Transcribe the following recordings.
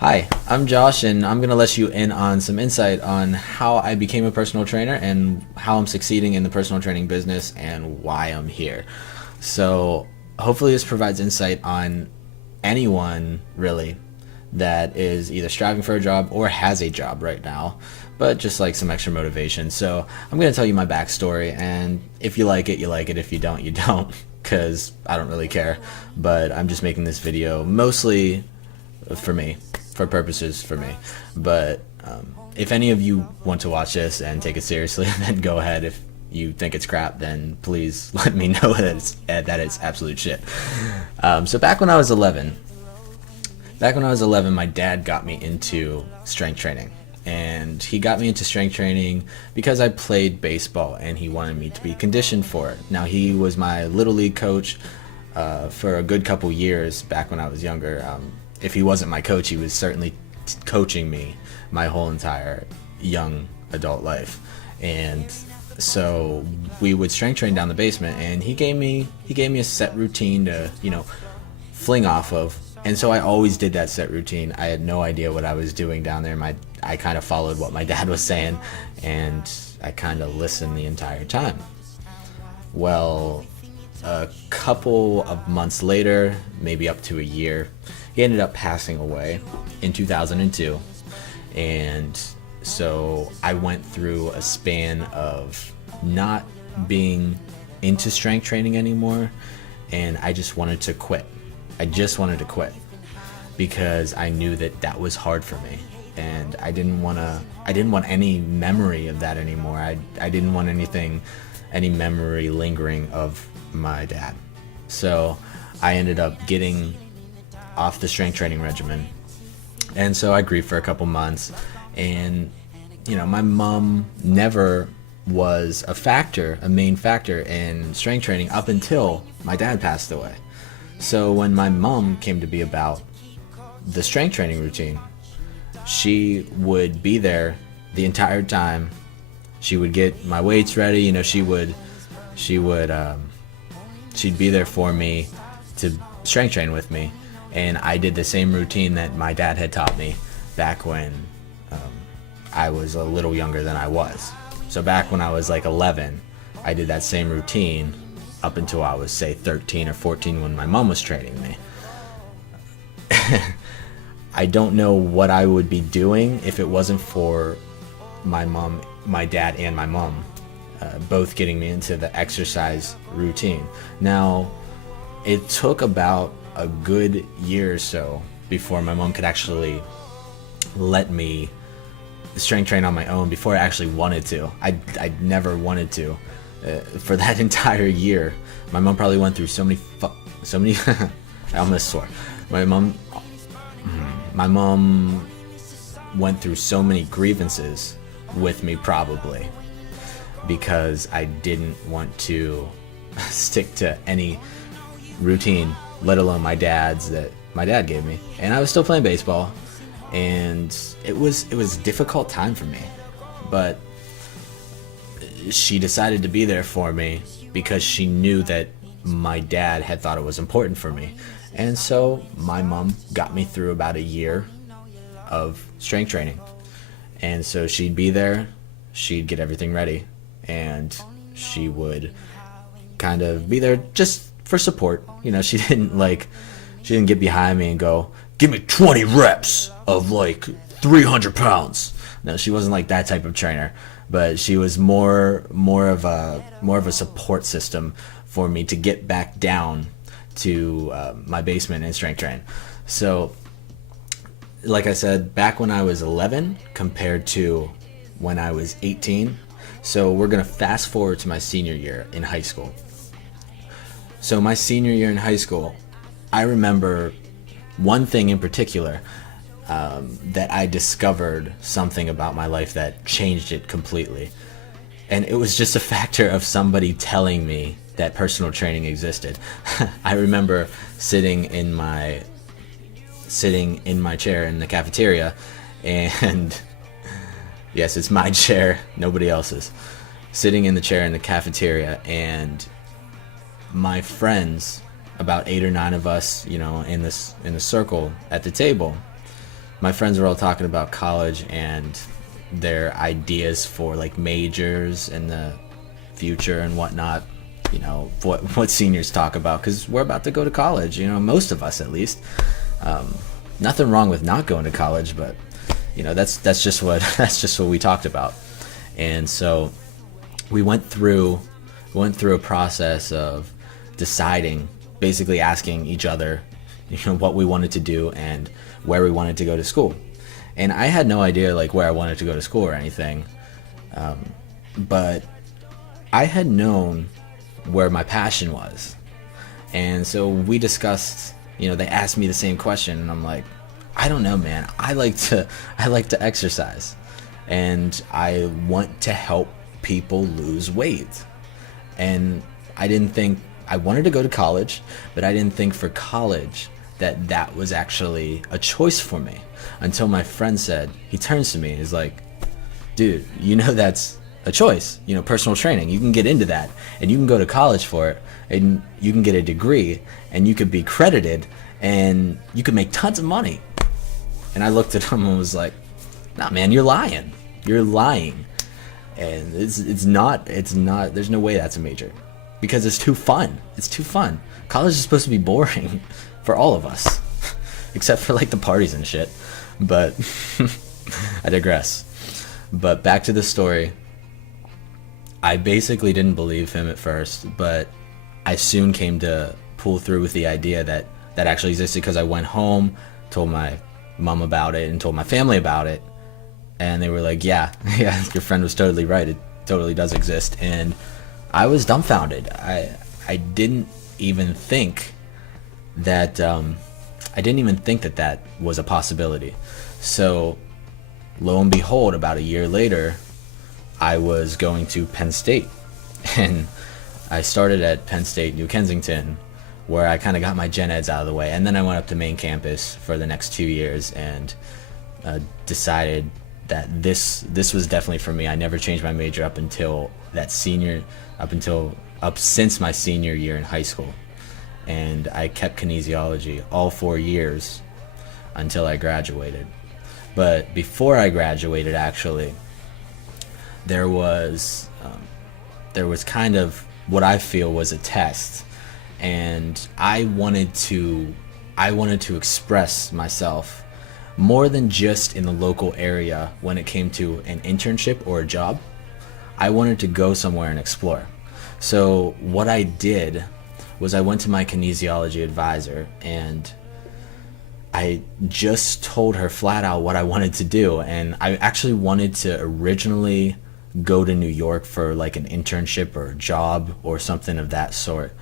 Hi, I'm Josh, and I'm going to let you in on some insight on how I became a personal trainer and how I'm succeeding in the personal training business and why I'm here. So, hopefully, this provides insight on anyone really that is either striving for a job or has a job right now, but just like some extra motivation. So, I'm going to tell you my backstory, and if you like it, you like it. If you don't, you don't, because I don't really care. But I'm just making this video mostly for me, for purposes for me. But if any of you want to watch this and take it seriously, then go ahead. If you think it's crap, then please let me know that it's absolute shit. So back when I was 11, my dad got me into strength training. And he got me into strength training because I played baseball and he wanted me to be conditioned for it. Now, he was my little league coach for a good couple years back when I was younger. If he wasn't my coach, he was certainly coaching me my whole entire young adult life. And so we would strength train down the basement, and he gave me a set routine to, fling off of. And so I always did that set routine. I had no idea what I was doing down there. I kind of followed what my dad was saying, and I kind of listened the entire time. Well, a couple of months later, maybe up to a year, he ended up passing away in 2002. And so I went through a span of not being into strength training anymore, and I just wanted to quit. I just wanted to quit because I knew that was hard for me, and I didn't want any memory of that anymore. I didn't want any memory lingering of my dad. So I ended up getting off the strength training regimen. And so I grieved for a couple months, and my mom never was a main factor in strength training up until my dad passed away. So when my mom came to be about the strength training routine, she would be there the entire time. She would get my weights ready, she'd be there for me to strength train with me. And I did the same routine that my dad had taught me back when I was a little younger than I was. So back when I was like 11, I did that same routine up until I was, say, 13 or 14 when my mom was training me. I don't know what I would be doing if it wasn't for my dad and my mom both getting me into the exercise routine. Now, it took about a good year or so before my mom could actually let me strength train on my own before I actually wanted to. I never wanted to. For that entire year, my mom probably went through so many I almost swore. My mom went through so many grievances with me, probably because I didn't want to stick to any routine, let alone my dad's that my dad gave me. And I was still playing baseball, and it was a difficult time for me, but she decided to be there for me because she knew that my dad had thought it was important for me. And so my mom got me through about a year of strength training. And so she'd be there, she'd get everything ready, and she would kind of be there just for support. She didn't get behind me and go, "Give me 20 reps of like 300 pounds." No, she wasn't like that type of trainer, but she was more of a support system for me to get back down to my basement and strength train. So, like I said, back when I was 11 compared to when I was 18. So we're gonna fast forward to my senior year in high school. So my senior year in high school, I remember one thing in particular, that I discovered something about my life that changed it completely. And it was just a factor of somebody telling me that personal training existed. I remember sitting in my chair in the cafeteria, and yes, it's my chair, nobody else's. Sitting in the chair in the cafeteria, and my friends, about 8 or 9 of us, in the circle at the table, my friends were all talking about college and their ideas for like majors in the future and whatnot. You know what seniors talk about, because we're about to go to college. You know, most of us at least. Nothing wrong with not going to college, but you know that's just what that's just what we talked about. And so we went through a process of deciding, basically asking each other, you know, what we wanted to do and where we wanted to go to school. And I had no idea like where I wanted to go to school or anything, but I had known where my passion was. And so we discussed, you know, they asked me the same question and I'm like, I don't know, man. I like to exercise and I want to help people lose weight. And I wanted to go to college, but I didn't think for college that was actually a choice for me, until my friend said, he turns to me and is like, dude, you know, that's a choice, you know, personal training. You can get into that and you can go to college for it and you can get a degree and you could be credited and you could make tons of money. And I looked at him and was like, nah, man, you're lying. You're lying. And it's not, there's no way that's a major, because it's too fun. It's too fun. College is supposed to be boring for all of us, except for like the parties and shit. But I digress. But back to the story. I basically didn't believe him at first, but I soon came to pull through with the idea that actually existed, because I went home, told my mom about it, and told my family about it. And they were like, yeah, your friend was totally right. It totally does exist. And I was dumbfounded. I didn't even think that that was a possibility. So lo and behold, about a year later, I was going to Penn State. And I started at Penn State, New Kensington, where I kind of got my gen eds out of the way. And then I went up to main campus for the next 2 years and decided that this was definitely for me. I never changed my major up since my senior year in high school. And I kept kinesiology all 4 years until I graduated. But before I graduated, actually, there was kind of what I feel was a test, and I wanted to express myself more than just in the local area when it came to an internship or a job. I wanted to go somewhere and explore. So what I did was I went to my kinesiology advisor and I just told her flat out what I wanted to do. And I actually wanted to originally go to New York for like an internship or a job or something of that sort.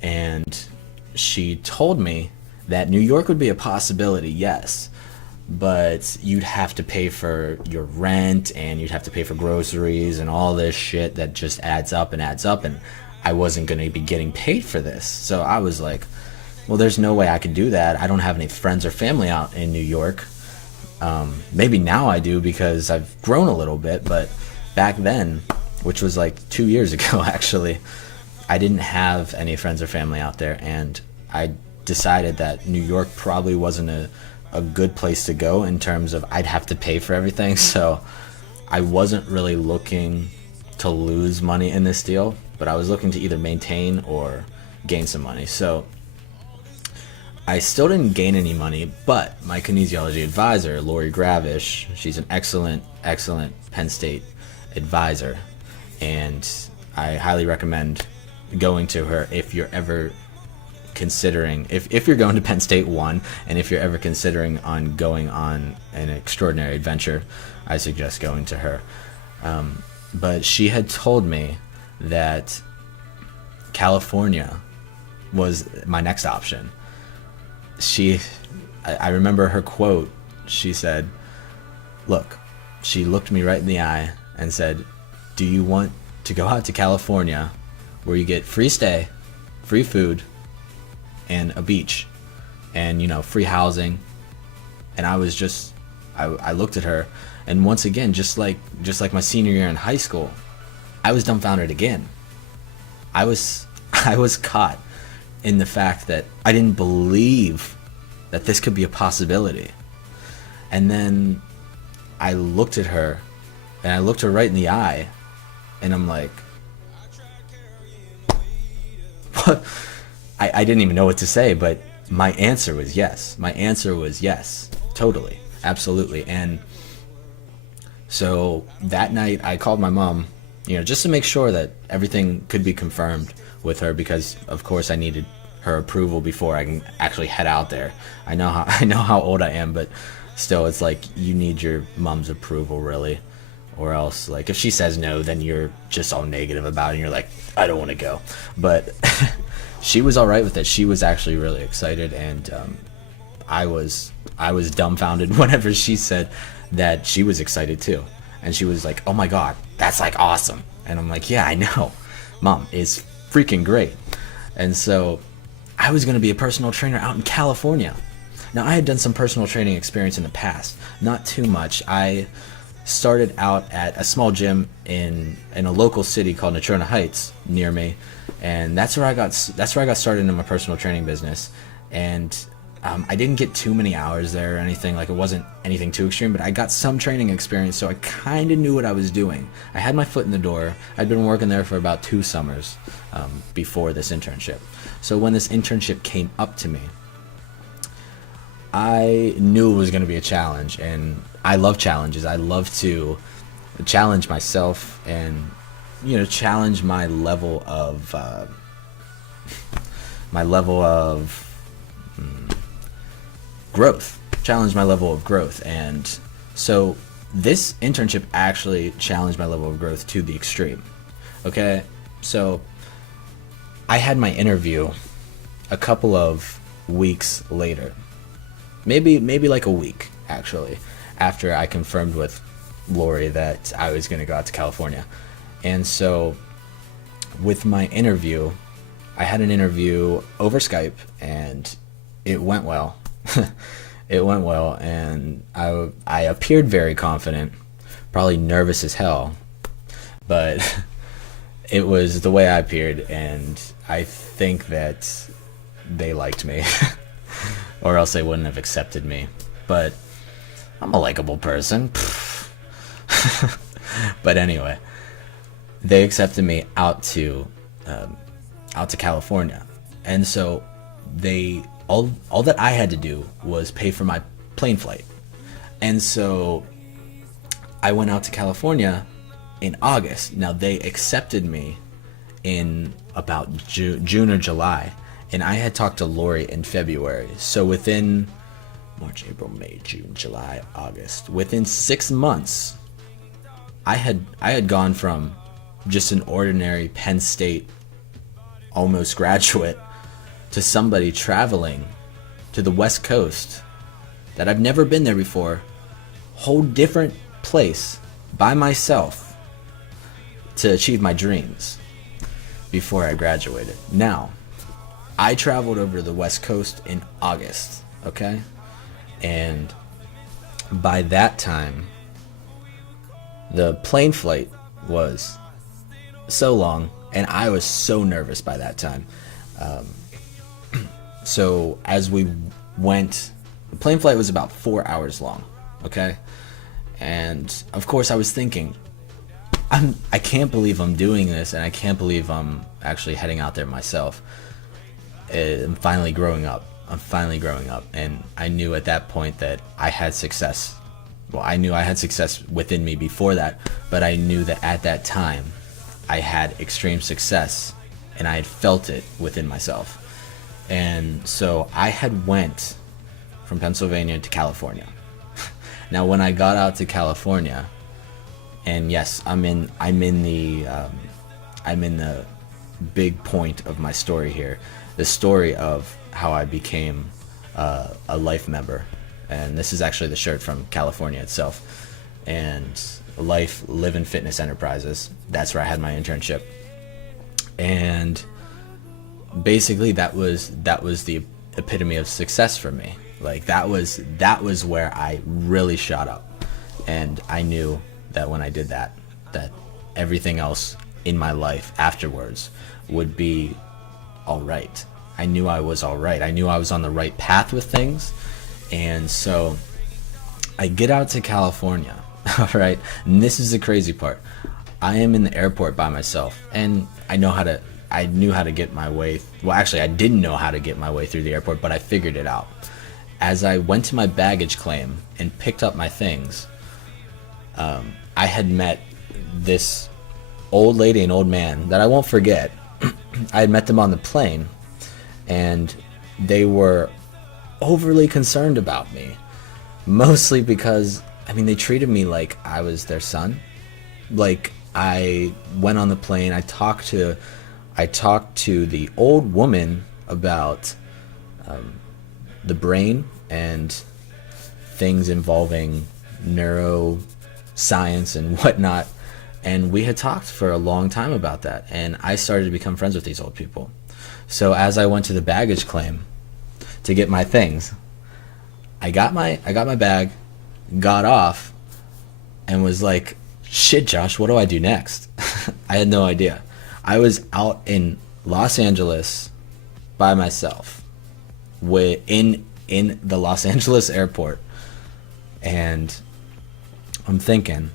And she told me that New York would be a possibility, yes, but you'd have to pay for your rent and you'd have to pay for groceries and all this shit that just adds up, and I wasn't going to be getting paid for this. So I was like, well, there's no way I could do that. I don't have any friends or family out in New York. Maybe now I do because I've grown a little bit, but back then, which was like 2 years ago actually, I didn't have any friends or family out there, and I decided that New York probably wasn't a good place to go in terms of I'd have to pay for everything. So I wasn't really looking to lose money in this deal, but I was looking to either maintain or gain some money. So I still didn't gain any money, but my kinesiology advisor, Lori Gravish, she's an excellent Penn State advisor, and I highly recommend going to her if you're ever considering, if you're going to Penn State, one, and if you're ever considering on going on an extraordinary adventure, I suggest going to her. But she had told me that California was my next option. I remember her quote. She said, look, she looked me right in the eye and said, do you want to go out to California where you get free stay, free food, and a beach, and, you know, free housing? And I was just, I looked at her, and once again, just like my senior year in high school, I was dumbfounded again. I was caught in the fact that I didn't believe that this could be a possibility. And then I looked at her, and I looked her right in the eye, and I'm like, what? I didn't even know what to say, but my answer was yes. My answer was yes, totally, absolutely. And so that night I called my mom, just to make sure that everything could be confirmed with her, because of course I needed her approval before I can actually head out there. I know how old I am, but still, it's like you need your mom's approval, really, or else, like, if she says no, then you're just all negative about it, and you're like, I don't want to go. But she was all right with it. She was actually really excited, and I was dumbfounded whenever she said that she was excited too, and she was like, "Oh my God, that's like awesome!" And I'm like, "Yeah, I know, Mom, it's freaking great." And so I was going to be a personal trainer out in California. Now, I had done some personal training experience in the past, not too much. I started out at a small gym in a local city called Natrona Heights near me, and that's where I got started in my personal training business. And I didn't get too many hours there or anything, like it wasn't anything too extreme, but I got some training experience, so I kind of knew what I was doing. I had my foot in the door. I'd been working there for about 2 summers before this internship. So when this internship came up to me, I knew it was going to be a challenge, and I love challenges. I love to challenge myself and, challenge my level of growth. Challenge my level of growth. And so this internship actually challenged my level of growth to the extreme. Okay, so I had my interview a couple of weeks later. Maybe like a week, actually, after I confirmed with Lori that I was going to go out to California. And so with my interview, I had an interview over Skype, and it went well. It went well, and I appeared very confident, probably nervous as hell, but it was the way I appeared, and I think that they liked me. Or else they wouldn't have accepted me. But I'm a likable person. But anyway, they accepted me out to California, and so all that I had to do was pay for my plane flight. And so I went out to California in August. Now, they accepted me in about June or July. And I had talked to Lori in February. So within March, April, May, June, July, August, within 6 months, I had gone from just an ordinary Penn State almost graduate to somebody traveling to the West Coast that I've never been there before, whole different place by myself to achieve my dreams before I graduated. Now, I traveled over to the West Coast in August, okay? And by that time, the plane flight was so long, and I was so nervous by that time. So as we went, the plane flight was about 4 hours long, okay? And of course I was thinking, I can't believe I'm doing this, and I can't believe I'm actually heading out there myself. I'm finally growing up. And I knew at that point that I had success. Well, I knew I had success within me before that, but I knew that at that time I had extreme success, and I had felt it within myself. And so I had went from Pennsylvania to California. Now, when I got out to California, and yes, I'm in the big point of my story here. The story of how I became a life member, and this is actually the shirt from California itself, and Live and Fitness Enterprises. That's where I had my internship, and basically that was the epitome of success for me. Like that was where I really shot up, and I knew that when I did that everything else in my life afterwards would be all right. I knew I was all right. I knew I was on the right path with things. And so I get out to California, all right? And this is the crazy part. I am in the airport by myself, and I knew how to get my way. Well, actually, I didn't know how to get my way through the airport, but I figured it out. As I went to my baggage claim and picked up my things, I had met this old lady and old man that I won't forget. I had met them on the plane, and they were overly concerned about me. Mostly because, I mean, they treated me like I was their son. Like, I went on the plane, I talked to the old woman about the brain and things involving neuroscience and whatnot. And we had talked for a long time about that. And I started to become friends with these old people. So as I went to the baggage claim to get my things, I got my bag, got off, and was like, shit, Josh, what do I do next? I had no idea. I was out in Los Angeles by myself, in the Los Angeles airport, and I'm thinking,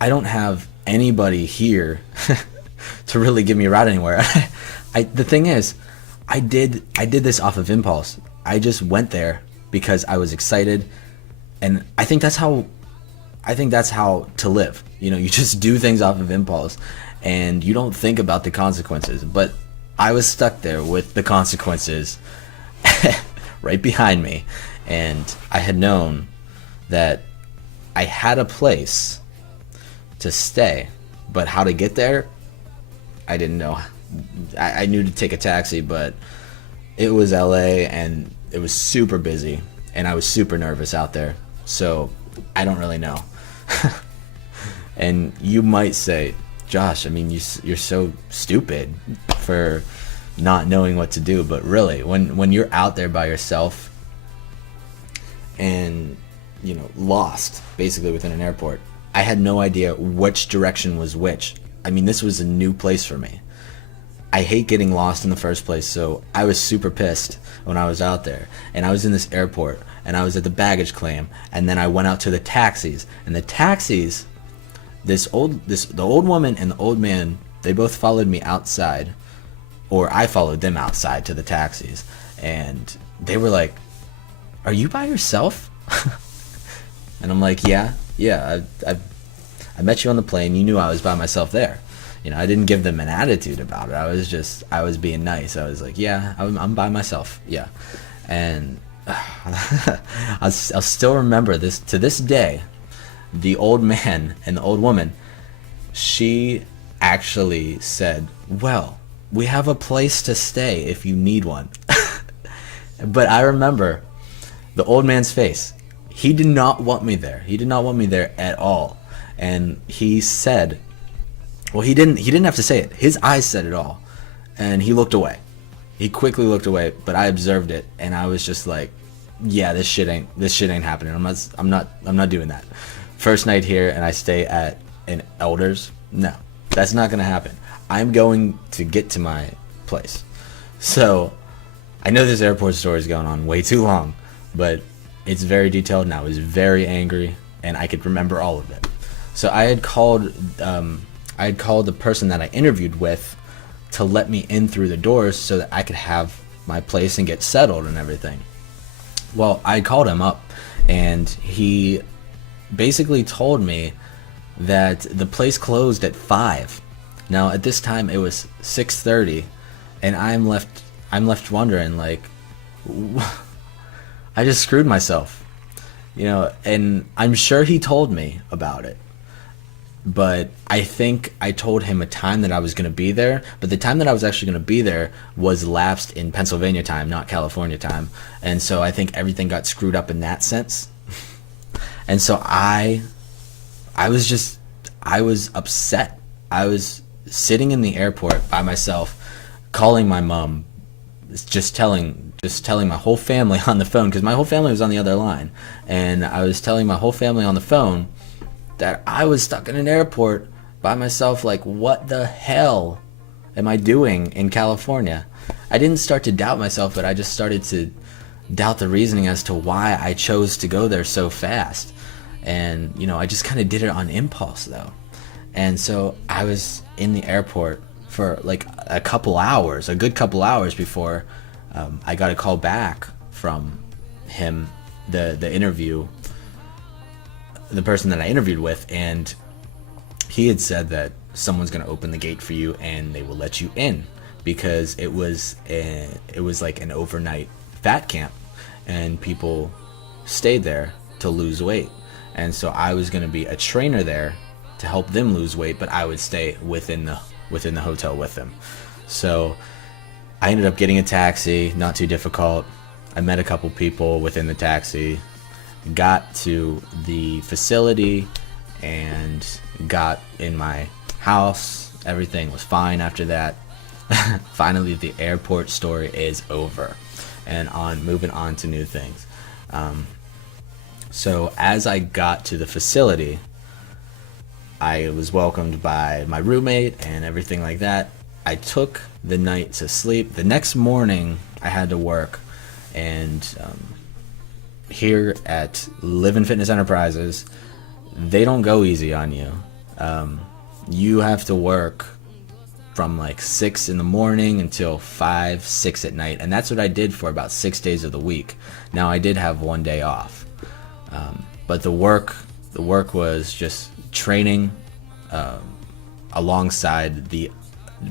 I don't have anybody here to really give me a ride anywhere. The thing is, I did this off of impulse. I just went there because I was excited, and I think that's how to live. You know, you just do things off of impulse, and you don't think about the consequences. But I was stuck there with the consequences right behind me, and I had known that I had a place to stay, but how to get there, I didn't know. I knew to take a taxi, but it was LA and it was super busy, and I was super nervous out there, so I don't really know. And you might say, Josh, I mean, you're so stupid for not knowing what to do, but really, when you're out there by yourself and, you know, lost basically within an airport, I had no idea which direction was which. I mean, this was a new place for me. I hate getting lost in the first place, so I was super pissed when I was out there. And I was in this airport, and I was at the baggage claim, and then I went out to the taxis. And the taxis, the old woman and the old man, they both followed me outside, or I followed them outside to the taxis. And they were like, "Are you by yourself?" And I'm like, yeah, I met you on the plane. You knew I was by myself there. You know, I didn't give them an attitude about it. I was being nice. I was like, yeah, I'm by myself. Yeah. And I'll still remember this to this day. The old man and the old woman, she actually said, well, we have a place to stay if you need one. But I remember the old man's face. He did not want me there. He did not want me there at all. And he said, well, he didn't have to say it. His eyes said it all. And he looked away. He quickly looked away, but I observed it, and I was just like, yeah, this shit ain't happening. I'm not doing that. First night here and I stay at an Elders? No. That's not going to happen. I'm going to get to my place. So, I know this airport story is going on way too long, but it's very detailed, and I was very angry, and I could remember all of it. So I had called the person that I interviewed with to let me in through the doors so that I could have my place and get settled and everything. Well, I called him up, and he basically told me that the place closed at 5. Now, at this time, it was 6:30, and I'm left wondering, like, I just screwed myself, you know, and I'm sure he told me about it. But I think I told him a time that I was going to be there, but the time that I was actually going to be there was lapsed in Pennsylvania time, not California time. And so I think everything got screwed up in that sense. And so I was upset. I was sitting in the airport by myself, calling my mom, just telling my whole family on the phone, because my whole family was on the other line. And I was telling my whole family on the phone that I was stuck in an airport by myself. Like, what the hell am I doing in California? I didn't start to doubt myself, but I just started to doubt the reasoning as to why I chose to go there so fast. And I just kind of did it on impulse though. And so I was in the airport for like a good couple hours before I got a call back from him, the interview, the person that I interviewed with, and he had said that someone's going to open the gate for you and they will let you in, because it was like an overnight fat camp and people stayed there to lose weight. And so I was going to be a trainer there to help them lose weight, but I would stay within the hotel with them. So I ended up getting a taxi, not too difficult. I met a couple people within the taxi, got to the facility, and got in my house. Everything was fine after that. Finally, the airport story is over, and moving on to new things. So as I got to the facility, I was welcomed by my roommate and everything like that. I took the night to sleep. The next morning, I had to work, and here at Living Fitness Enterprises, they don't go easy on you. You have to work from like 6 in the morning until 5, 6 at night, and that's what I did for about 6 days of the week. Now I did have one day off, but the work was just training alongside the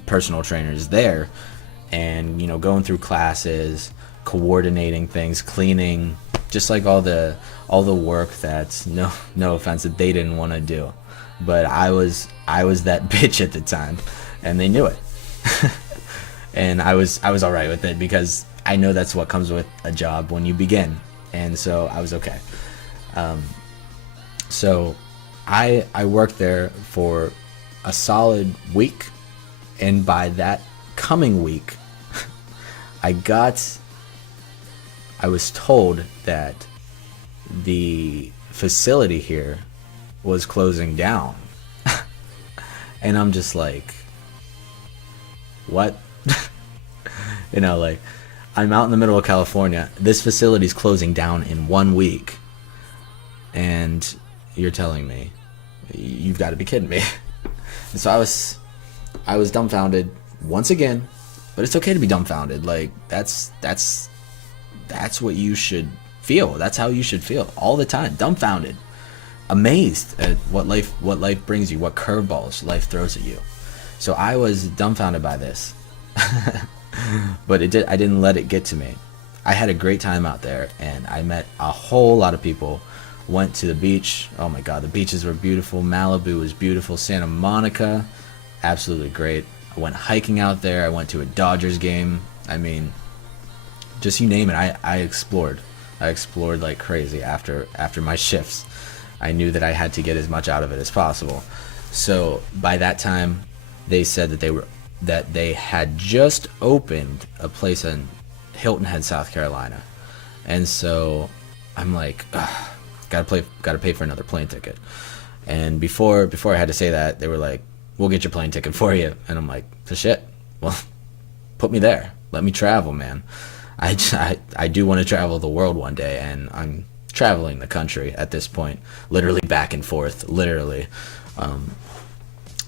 personal trainers there, and going through classes, coordinating things, cleaning, just like all the work that's no offense that they didn't want to do, but I was that bitch at the time, and they knew it. And I was all right with it, because I know that's what comes with a job when you begin, and so I was okay. So I worked there for a solid week, and by that coming week, I was told that the facility here was closing down. And I'm just like, what? Like, I'm out in the middle of California. This facility's closing down in 1 week. And you're telling me, you've got to be kidding me. And so I was dumbfounded once again, but it's okay to be dumbfounded. Like, that's what you should feel. That's how you should feel all the time. Dumbfounded, amazed at what life brings you, what curveballs life throws at you. So I was dumbfounded by this, but I didn't let it get to me. I had a great time out there, and I met a whole lot of people. Went to the beach. Oh my God, the beaches were beautiful. Malibu was beautiful. Santa Monica, absolutely great. I went hiking out there. I went to a Dodgers game. I mean, just you name it. I explored. I explored like crazy after my shifts. I knew that I had to get as much out of it as possible. So by that time, they said that they had just opened a place in Hilton Head, South Carolina, and so I'm like, ugh, gotta pay for another plane ticket. And before I had to say that, they were like, we'll get your plane ticket for you. And I'm like, the shit. Well, put me there. Let me travel, man. I do want to travel the world one day, and I'm traveling the country at this point, literally back and forth, literally.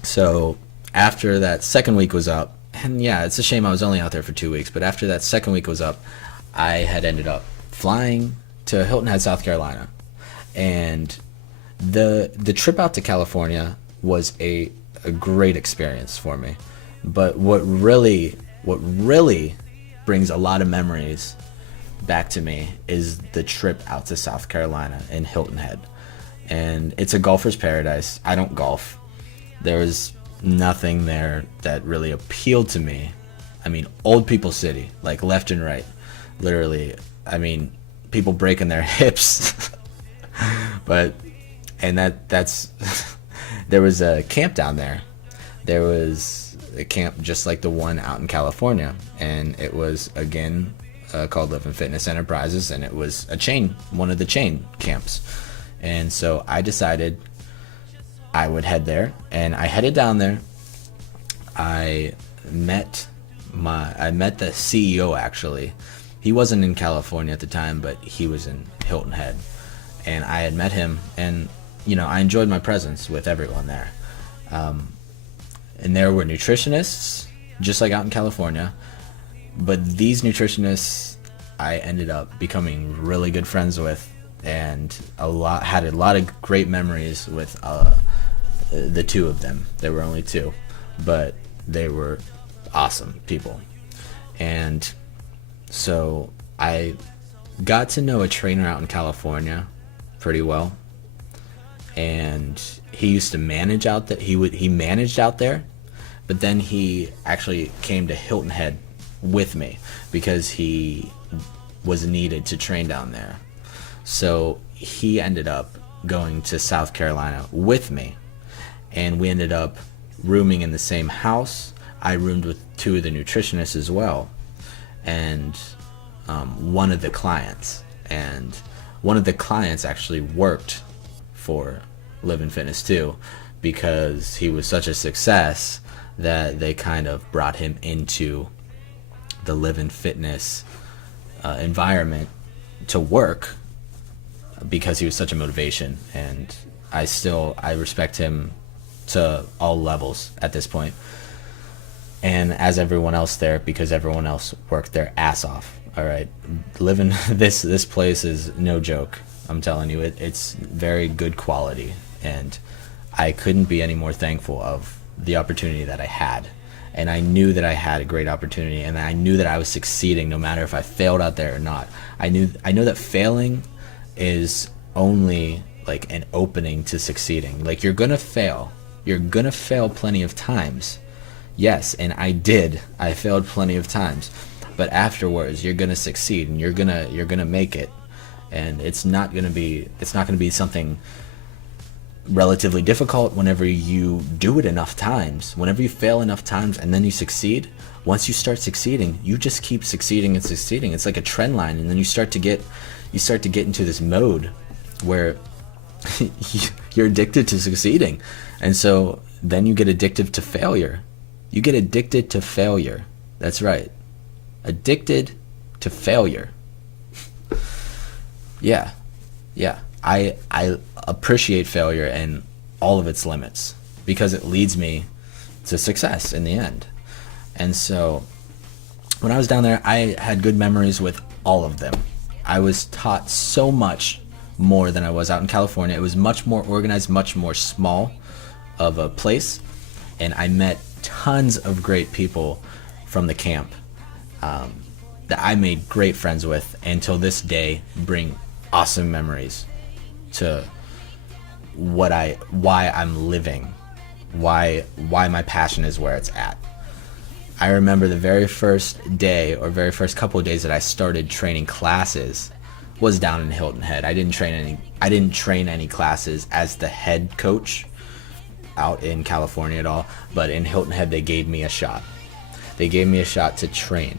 So after that second week was up, and yeah, it's a shame I was only out there for 2 weeks, but after that second week was up, I had ended up flying to Hilton Head, South Carolina. And the trip out to California was a great experience for me. But what really brings a lot of memories back to me is the trip out to South Carolina in Hilton Head. And it's a golfer's paradise. I don't golf. There was nothing there that really appealed to me. I mean, old people city, like left and right. Literally, I mean, people breaking their hips. That's there was a camp down there. There was a camp just like the one out in California, and it was again called Living Fitness Enterprises, and it was one of the chain camps. And so I decided I would head there, and I headed down there. I met the CEO actually. He wasn't in California at the time, but he was in Hilton Head. and I had met him, and I enjoyed my presence with everyone there. And there were nutritionists, just like out in California, but these nutritionists I ended up becoming really good friends with, and had a lot of great memories with the two of them. There were only two, but they were awesome people. And so I got to know a trainer out in California pretty well, and he used to manage out there. He managed out there, but then he actually came to Hilton Head with me because he was needed to train down there. So he ended up going to South Carolina with me, and we ended up rooming in the same house. I roomed with two of the nutritionists as well, and one of the clients. And one of the clients actually worked for Live in Fitness too, because he was such a success that they kind of brought him into the Live in Fitness environment to work, because he was such a motivation. And I respect him to all levels at this point, and as everyone else there, because everyone else worked their ass off. All right, living this place is no joke. I'm telling you, it's very good quality, and I couldn't be any more thankful of the opportunity that I had. And I knew that I had a great opportunity, and I knew that I was succeeding no matter if I failed out there or not. I know that failing is only like an opening to succeeding. Like, you're gonna fail plenty of times. Yes, and I did. I failed plenty of times, but afterwards you're gonna succeed, and you're gonna make it. And it's not gonna be something relatively difficult whenever you do it enough times. Whenever you fail enough times and then you succeed, once you start succeeding, you just keep succeeding and succeeding. It's like a trend line, and then you start to get into this mode where you're addicted to succeeding. And so then you get addicted to failure. You get addicted to failure. That's right. Addicted to failure. Yeah. I appreciate failure and all of its limits, because it leads me to success in the end. And so when I was down there, I had good memories with all of them. I was taught so much more than I was out in California. It was much more organized, much more small of a place, and I met tons of great people from the camp that I made great friends with, and till this day bring awesome memories to why I'm living, why my passion is where it's at. I remember the very first day, or very first couple of days that I started training classes, was down in Hilton Head. I didn't train any classes as the head coach out in California at all, but in Hilton Head they gave me a shot. They gave me a shot to train,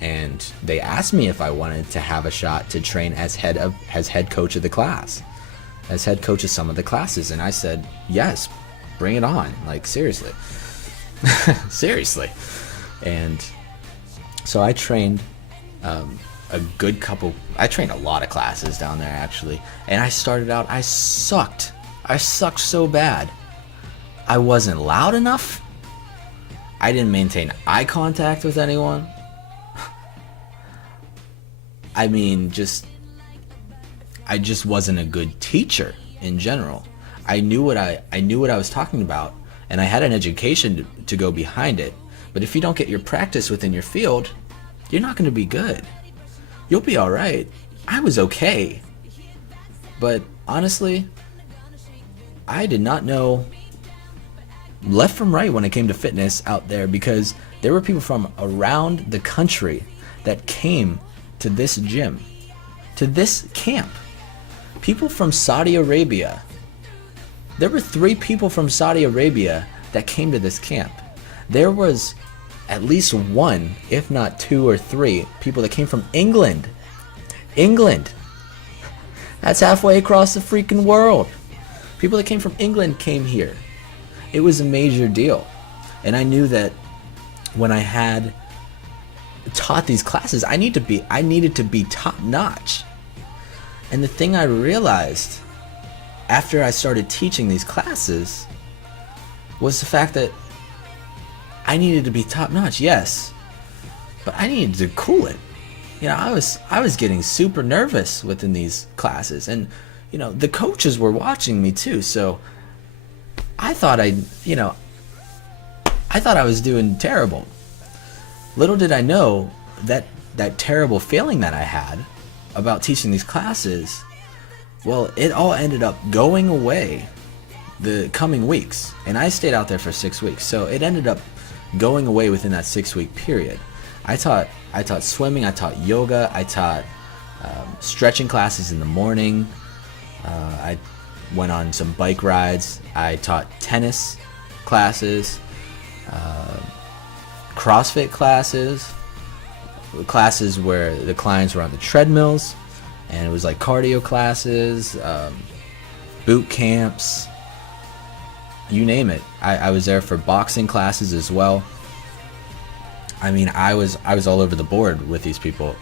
and they asked me if I wanted to have a shot to train as head coach of the class, as head coach of some of the classes. And I said, yes, bring it on. Like, seriously. Seriously. And so I trained I trained a lot of classes down there, actually. And I started out, I sucked so bad. I wasn't loud enough. I didn't maintain eye contact with anyone. I mean, I just wasn't a good teacher in general. I knew what I was talking about, and I had an education to go behind it. But if you don't get your practice within your field, you're not going to be good. You'll be all right. I was okay. But honestly, I did not know left from right when it came to fitness out there, because there were people from around the country that came to this gym, to this camp. People from Saudi Arabia. There were 3 people from Saudi Arabia that came to this camp. There was at least 1, if not 2 or 3 people that came from England. England. That's halfway across the freaking world. People that came from England came here. It was a major deal. And I knew that when I had taught these classes, I needed to be top notch. And the thing I realized after I started teaching these classes was the fact that I needed to be top notch, yes, but I needed to cool it. You know, I was getting super nervous within these classes, and you know, the coaches were watching me too. So I thought I was doing terrible. Little did I know that that terrible feeling that I had about teaching these classes, well, it all ended up going away the coming weeks, and I stayed out there for 6 weeks. So it ended up going away within that 6-week period. I taught swimming, I taught yoga, I taught stretching classes in the morning. I went on some bike rides. I taught tennis classes, CrossFit classes where the clients were on the treadmills, and it was like cardio classes, boot camps, you name it. I was there for boxing classes as well. I mean, I was all over the board with these people.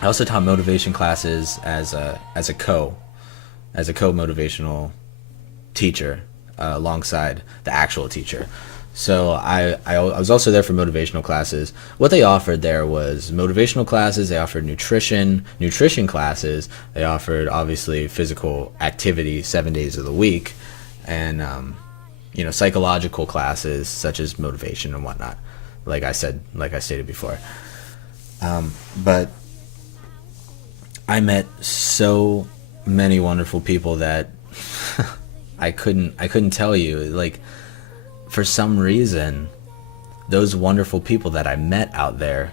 I also taught motivation classes as a co-motivational teacher alongside the actual teacher. So I was also there for motivational classes. What they offered there was motivational classes. They offered nutrition classes. They offered obviously physical activity 7 days of the week, and psychological classes such as motivation and whatnot. Like I stated before. But I met so many wonderful people that I couldn't tell you. Like, for some reason, those wonderful people that I met out there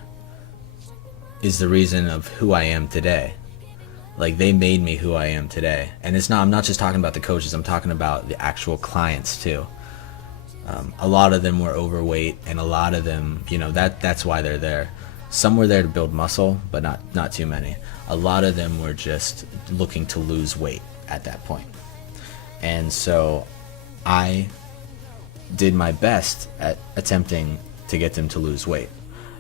is the reason of who I am today. Like, they made me who I am today. And I'm not just talking about the coaches, I'm talking about the actual clients too. A lot of them were overweight, and a lot of them, that's why they're there. Some were there to build muscle, but not too many. A lot of them were just looking to lose weight at that point. And so I did my best at attempting to get them to lose weight.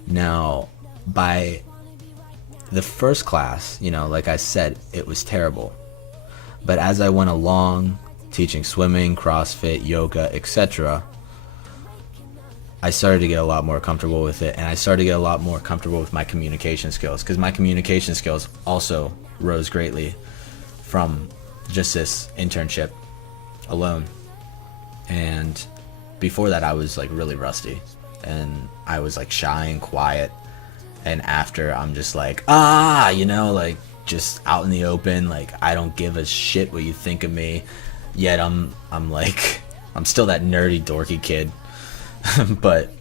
Now, by the first class, like I said, it was terrible. But as I went along, teaching swimming, CrossFit, yoga, etc., I started to get a lot more comfortable with it, and I started to get a lot more comfortable with my communication skills, because my communication skills also rose greatly from just this internship alone. And before that, I was like really rusty, and I was like shy and quiet. And after, I'm just like, like just out in the open, like I don't give a shit what you think of me. Yet I'm still that nerdy, dorky kid, but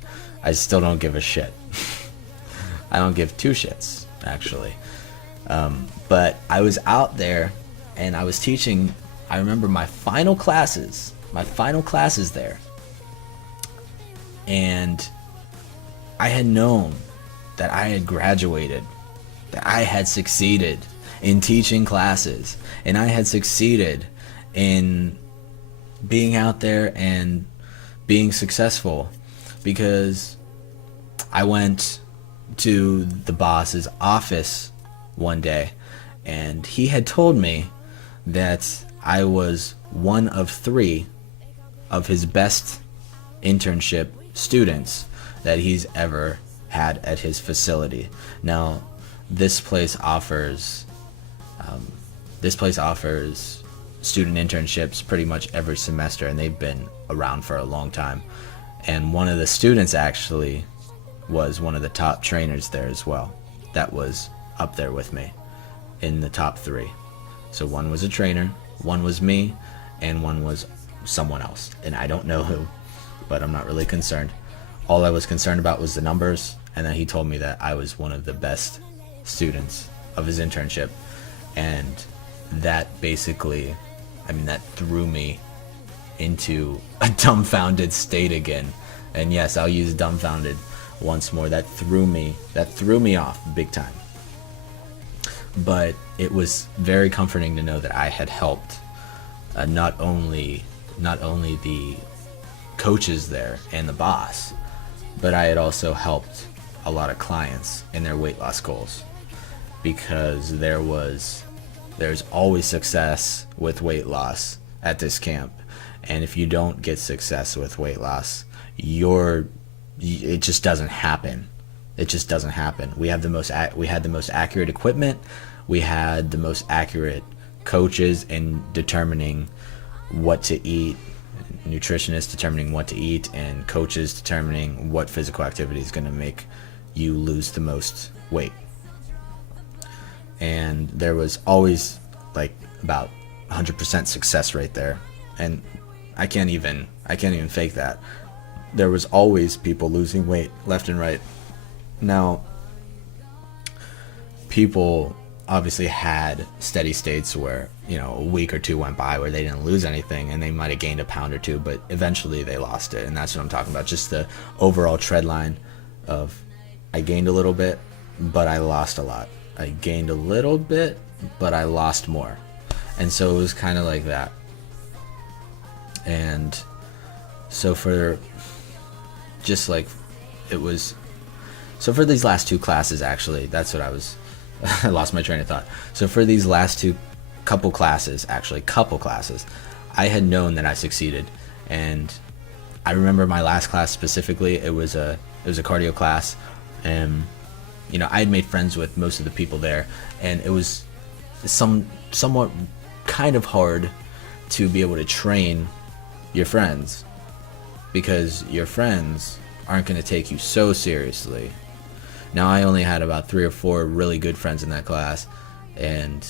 I still don't give a shit. I don't give two shits, actually. But I was out there, and I was teaching. I remember my final classes there. And I had known that I had graduated, that I had succeeded in teaching classes, and I had succeeded in being out there and being successful, because I went to the boss's office one day, and he had told me that I was one of 3 of his best internship students that he's ever had at his facility. Now, this place offers student internships pretty much every semester, and they've been around for a long time. And one of the students actually was one of the top trainers there as well. That was up there with me in the top 3. So one was a trainer, one was me, and one was someone else. And I don't know who, but I'm not really concerned. All I was concerned about was the numbers, and then he told me that I was one of the best students of his internship. And that basically, that threw me into a dumbfounded state again. And yes, I'll use dumbfounded once more. That threw me off big time. But it was very comforting to know that I had helped not only the coaches there and the boss, but I had also helped a lot of clients in their weight loss goals, because there was There's always success with weight loss at this camp. And if you don't get success with weight loss, it just doesn't happen. It just doesn't happen. We had the most accurate equipment. We had the most accurate coaches in determining what to eat, nutritionists determining what to eat, and coaches determining what physical activity is going to make you lose the most weight. And there was always like about 100% success rate there, and I can't even fake that. There was always people losing weight left and right. Now, people obviously had steady states where, a week or two went by where they didn't lose anything, and they might have gained a pound or two, but eventually they lost it. And that's what I'm talking about. Just the overall trend line of, I gained a little bit, but I lost a lot. I gained a little bit, but I lost more. And so it was kind of like that. And so for these last two classes, actually, that's what I lost my train of thought. So for these last couple classes, I had known that I succeeded. And I remember my last class specifically, it was a cardio class. And, I had made friends with most of the people there. And it was somewhat kind of hard to be able to train your friends, because your friends aren't going to take you so seriously. Now, I only had about 3 or 4 really good friends in that class, and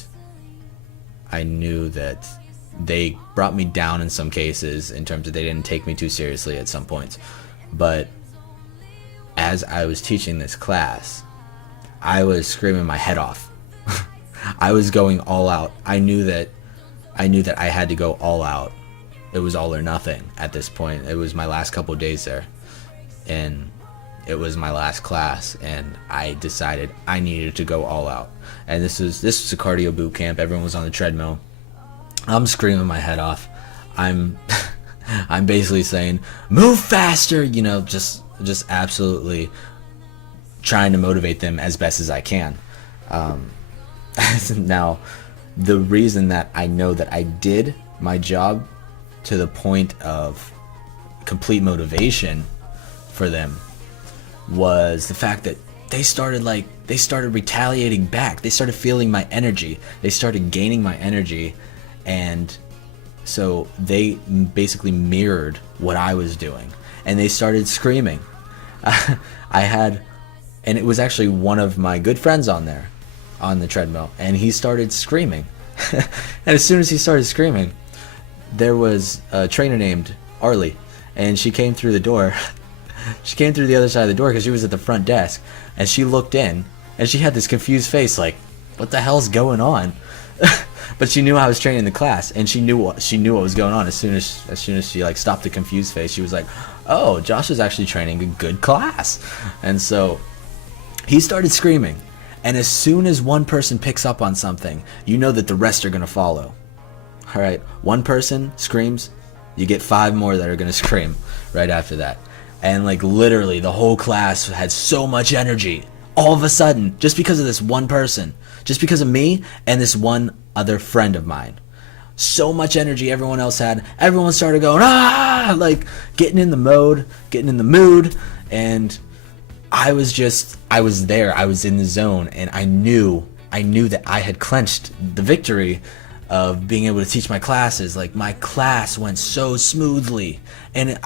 I knew that they brought me down in some cases in terms of they didn't take me too seriously at some points. But as I was teaching this class, I was screaming my head off. I was going all out. I knew that I had to go all out. It was all or nothing at this point. It was my last couple of days there, and it was my last class, and I decided I needed to go all out. And this was a cardio boot camp. Everyone was on the treadmill. I'm screaming my head off. I'm basically saying, move faster, just absolutely trying to motivate them as best as I can. Now, the reason that I know that I did my job to the point of complete motivation for them was the fact that they started retaliating back. They started feeling my energy. They started gaining my energy, and so they basically mirrored what I was doing, and they started screaming. And it was actually one of my good friends on the treadmill, and he started screaming. And as soon as he started screaming, there was a trainer named Arlie, and she came through the door. She came through the other side of the door because she was at the front desk, and she looked in, and she had this confused face like, what the hell's going on? But she knew I was training the class, and she knew what was going on. As soon as she like stopped the confused face, she was like, oh, Josh is actually training a good class. And so he started screaming, and as soon as one person picks up on something, you know that the rest are going to follow. All right, one person screams, you get 5 more that are going to scream right after that. And like literally the whole class had so much energy all of a sudden, just because of this one person, just because of me and this one other friend of mine. So much energy everyone else had. Everyone started going, like getting in the mood. And I was there. I was in the zone, and I knew that I had clenched the victory of being able to teach my classes. Like, my class went so smoothly, and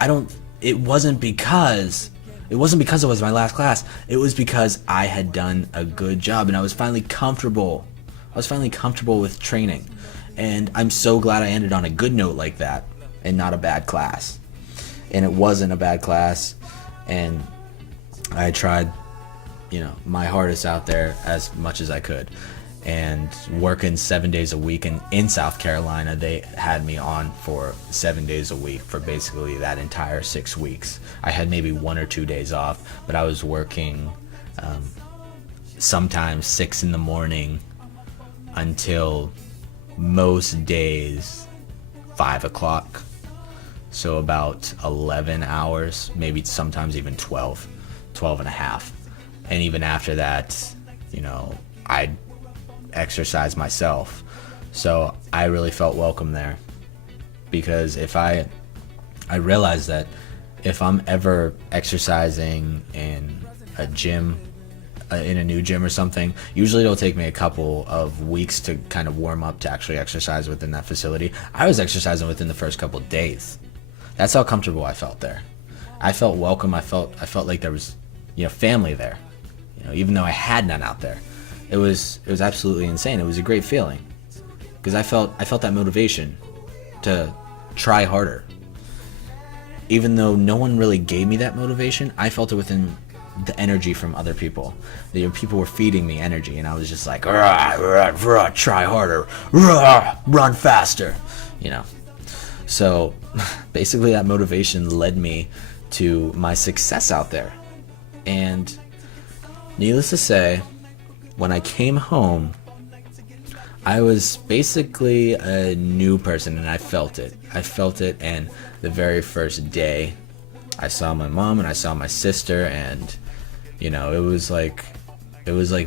it wasn't because it was my last class. It was because I had done a good job, and I was finally comfortable. With training, and I'm so glad I ended on a good note like that, and not a bad class. And it wasn't a bad class, and I tried, my hardest out there as much as I could. And working 7 days a week, and in South Carolina, they had me on for 7 days a week for basically that entire 6 weeks. I had maybe 1 or 2 days off, but I was working sometimes 6 in the morning until most days 5 o'clock. So about 11 hours, maybe sometimes even 12 and a half. And even after that, I'd exercise myself. So I really felt welcome there, because if I realized that if I'm ever exercising in a gym, in a new gym or something, usually it'll take me a couple of weeks to kind of warm up to actually exercise within that facility. I was exercising within the first couple of days. That's how comfortable I felt there. I felt welcome. I felt like there was, family there. Even though I had none out there, it was absolutely insane. It was a great feeling, because I felt that motivation to try harder. Even though no one really gave me that motivation, I felt it within the energy from other people. People were feeding me energy, and I was just like, rah, rah, rah, try harder, rah, run faster, So basically that motivation led me to my success out there. And needless to say, when I came home, I was basically a new person, and I felt it. And the very first day, I saw my mom and I saw my sister, and it was like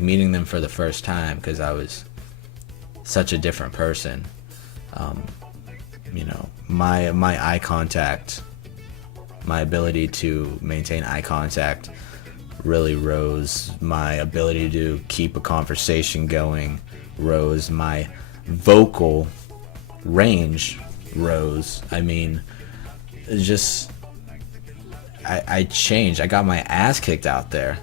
meeting them for the first time, because I was such a different person. My eye contact, my ability to maintain eye contact really rose. My ability to keep a conversation going rose. My vocal range rose. I mean, just I changed. I got my ass kicked out there,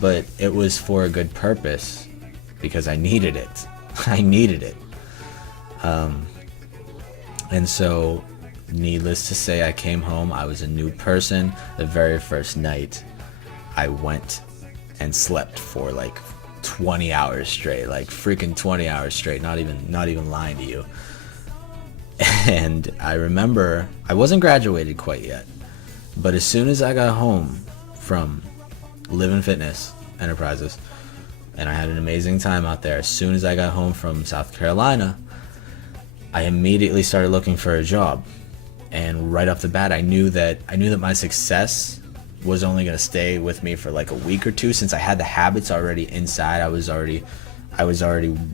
but it was for a good purpose, because I needed it. I needed it. And so, needless to say, I came home. I was a new person. The very first night, I went and slept for like 20 hours straight, like freaking 20 hours straight. Not even lying to you. And I remember I wasn't graduated quite yet, but as soon as I got home from Living Fitness Enterprises, and I had an amazing time out there, as soon as I got home from South Carolina, I immediately started looking for a job. And right off the bat, I knew that my success was only going to stay with me for like a week or two, since I had the habits already inside. I was already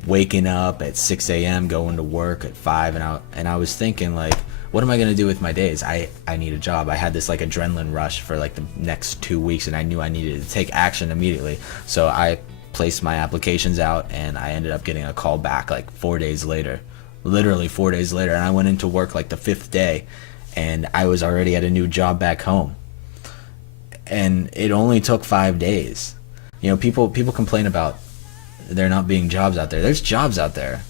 waking up at 6 a.m., going to work at 5, and I was thinking, like, what am I going to do with my days? I need a job. I had this like adrenaline rush for like the next 2 weeks, and I knew I needed to take action immediately. So I placed my applications out, and I ended up getting a call back like 4 days later, literally 4 days later. And I went into work like the 5th day, and I was already at a new job back home. And it only took 5 days. People complain about there not being jobs out there. There's jobs out there.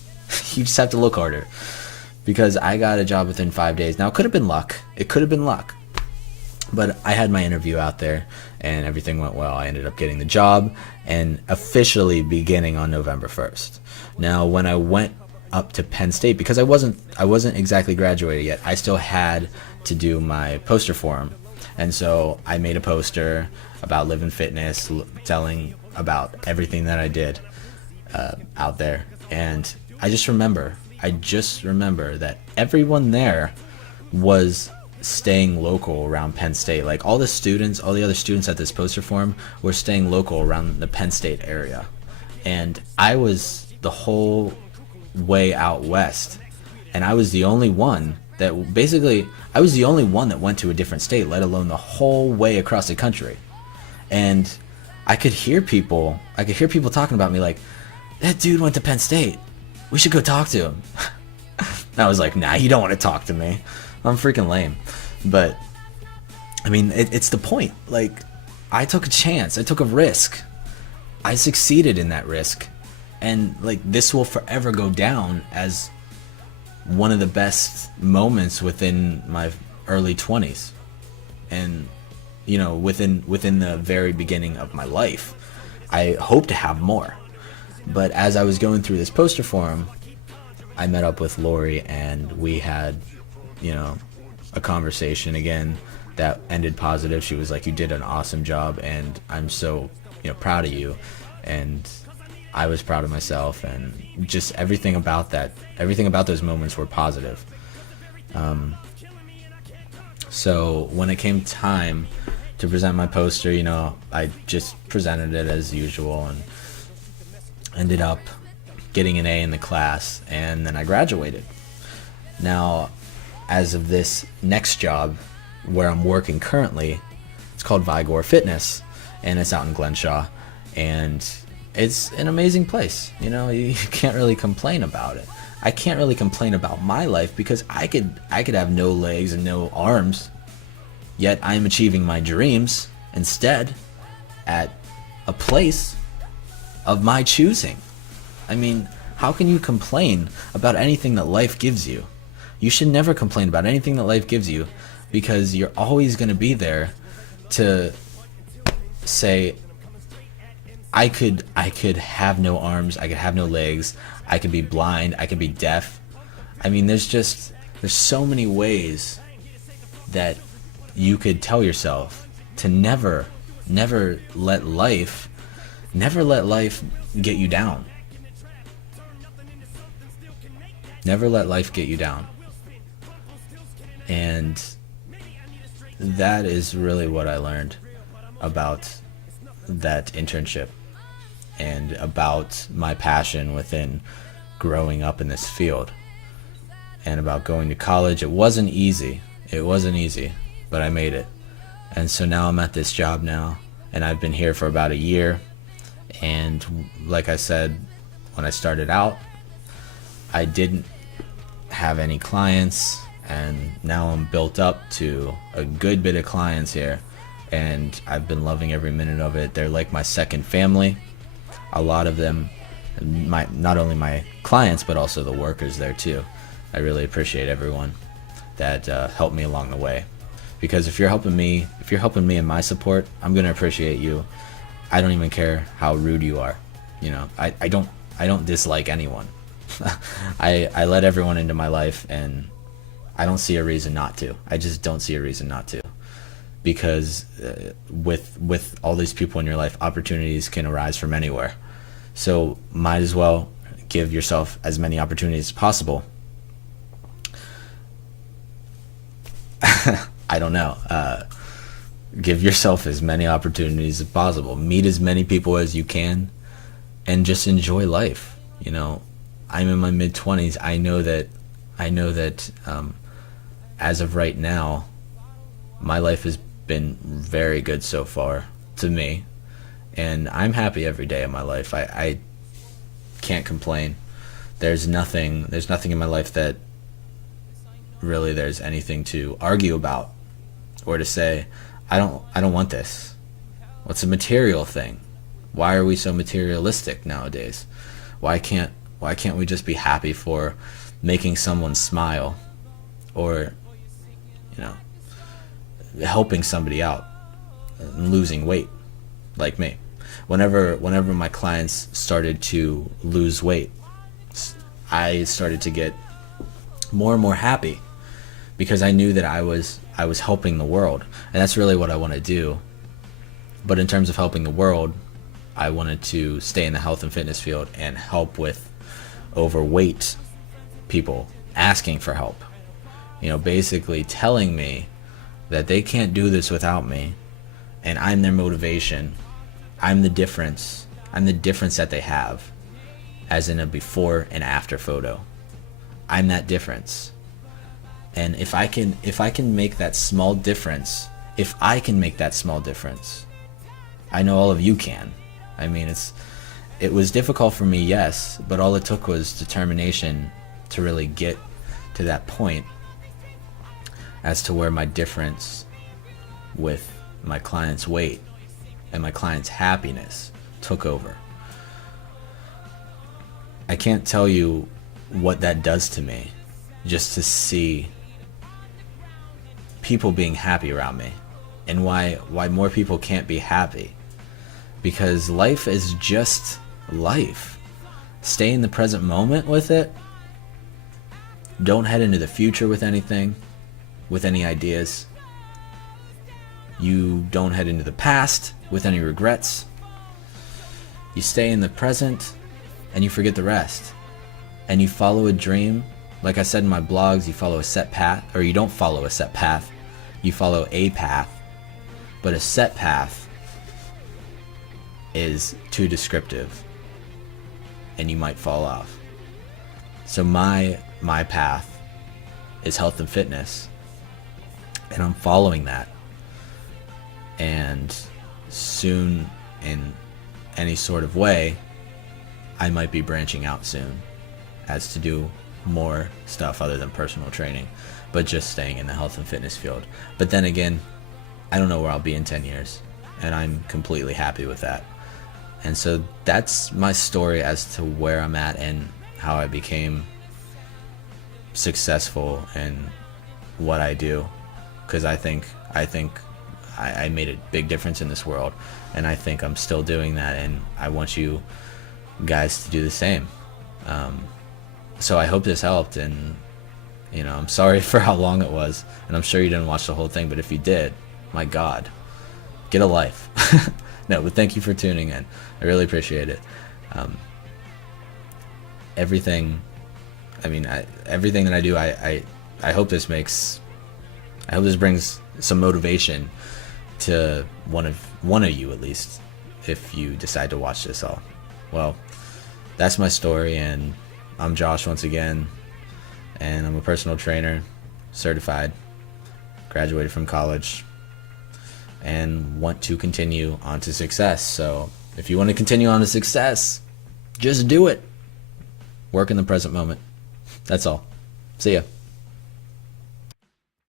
You just have to look harder. Because I got a job within 5 days. Now, it could have been luck. But I had my interview out there, and everything went well. I ended up getting the job and officially beginning on November 1st. Now, when I went up to Penn State, because I wasn't exactly graduated yet, I still had to do my poster form. And so I made a poster about Living Fitness, telling about everything that I did out there. And I just remember that everyone there was staying local around Penn State. Like all the other students at this poster forum were staying local around the Penn State area. And I was the whole way out west. And I was the only one that went to a different state, let alone the whole way across the country. And I could hear people talking about me like, that dude went to Penn State. We should go talk to him. And I was like, nah, you don't want to talk to me. I'm freaking lame. But, I mean, it's the point. Like, I took a chance. I took a risk. I succeeded in that risk. And, like, this will forever go down as one of the best moments within my early 20s. And, within the very beginning of my life. I hope to have more. But as I was going through this poster forum, I met up with Lori, and we had, a conversation again that ended positive. She was like, you did an awesome job, and I'm so, proud of you. And I was proud of myself, and just everything about those moments were positive. So when it came time to present my poster, I just presented it as usual, and ended up getting an A in the class, and then I graduated. Now, as of this next job where I'm working currently, it's called Vigor Fitness, and it's out in Glenshaw, and it's an amazing place. You know, you can't really complain about it. I can't really complain about my life because I could have no legs and no arms, yet I'm achieving my dreams instead at a place of my choosing. I mean, how can you complain about anything that life gives you? You should never complain about anything that life gives you, because you're always going to be there to say, I could have no arms, I could have no legs, I could be blind, I could be deaf. I mean, there's so many ways that you could tell yourself to never let life get you down. Never let life get you down. And that is really what I learned about that internship and about my passion within growing up in this field, and about going to college. It wasn't easy, but I made it. And so now I'm at this job now, and I've been here for about a year. And like I said, when I started out, I didn't have any clients, and now I'm built up to a good bit of clients here, and I've been loving every minute of it. They're like my second family. A lot of them, not only my clients, but also the workers there too. I really appreciate everyone that helped me along the way, because if you're helping me in my support, I'm gonna appreciate you. I don't even care how rude you are. You know, I don't dislike anyone. I let everyone into my life, and I don't see a reason not to. I just don't see a reason not to, because with all these people in your life, opportunities can arise from anywhere. So might as well give yourself as many opportunities as possible. I don't know. Give yourself as many opportunities as possible. Meet as many people as you can, and just enjoy life. You know, I'm in my mid-20s. I know that as of right now, my life has been very good so far to me, and I'm happy every day of my life. I can't complain. There's nothing in my life that really there's anything to argue about or to say, I don't want this. What's a material thing? Why are we so materialistic nowadays? Why can't we just be happy for making someone smile, or, you know, helping somebody out and losing weight, like me. Whenever my clients started to lose weight, I started to get more and more happy, because I knew that I was helping the world, and that's really what I want to do. But in terms of helping the world, I wanted to stay in the health and fitness field and help with overweight people asking for help. You know, basically telling me that they can't do this without me, and I'm their motivation. I'm the difference. I'm the difference that they have, as in a before and after photo. I'm that difference. And if I can make that small difference, I know all of you can. I mean, it was difficult for me, yes, but all it took was determination to really get to that point as to where my difference with my client's weight and my client's happiness took over. I can't tell you what that does to me, just to see people being happy around me, and why more people can't be happy. Because life is just life. Stay in the present moment with it. Don't head into the future with anything, with any ideas. You don't head into the past with any regrets. You stay in the present, and you forget the rest. And you follow a dream. Like I said in my blogs, you follow a set path, or you don't follow a set path. You follow a path. But a set path is too descriptive. and you might fall off. So my path is health and fitness, and I'm following that. And soon, in any sort of way, I might be branching out soon as to do more stuff other than personal training, but just staying in the health and fitness field. But then again, I don't know where I'll be in 10 years, and I'm completely happy with that. And so that's my story as to where I'm at and how I became successful in what I do, because I think I made a big difference in this world, and I think I'm still doing that, and I want you guys to do the same. So I hope this helped, and I'm sorry for how long it was, and I'm sure you didn't watch the whole thing, but if you did, my God, get a life. No, but thank you for tuning in. I really appreciate it. Everything that I do, I hope this brings some motivation to one of you at least, if you decide to watch this all. Well, that's my story, and I'm Josh once again, and I'm a personal trainer, certified, graduated from college, and want to continue on to success. So if you want to continue on to success, just do it. Work in the present moment. That's all. See ya.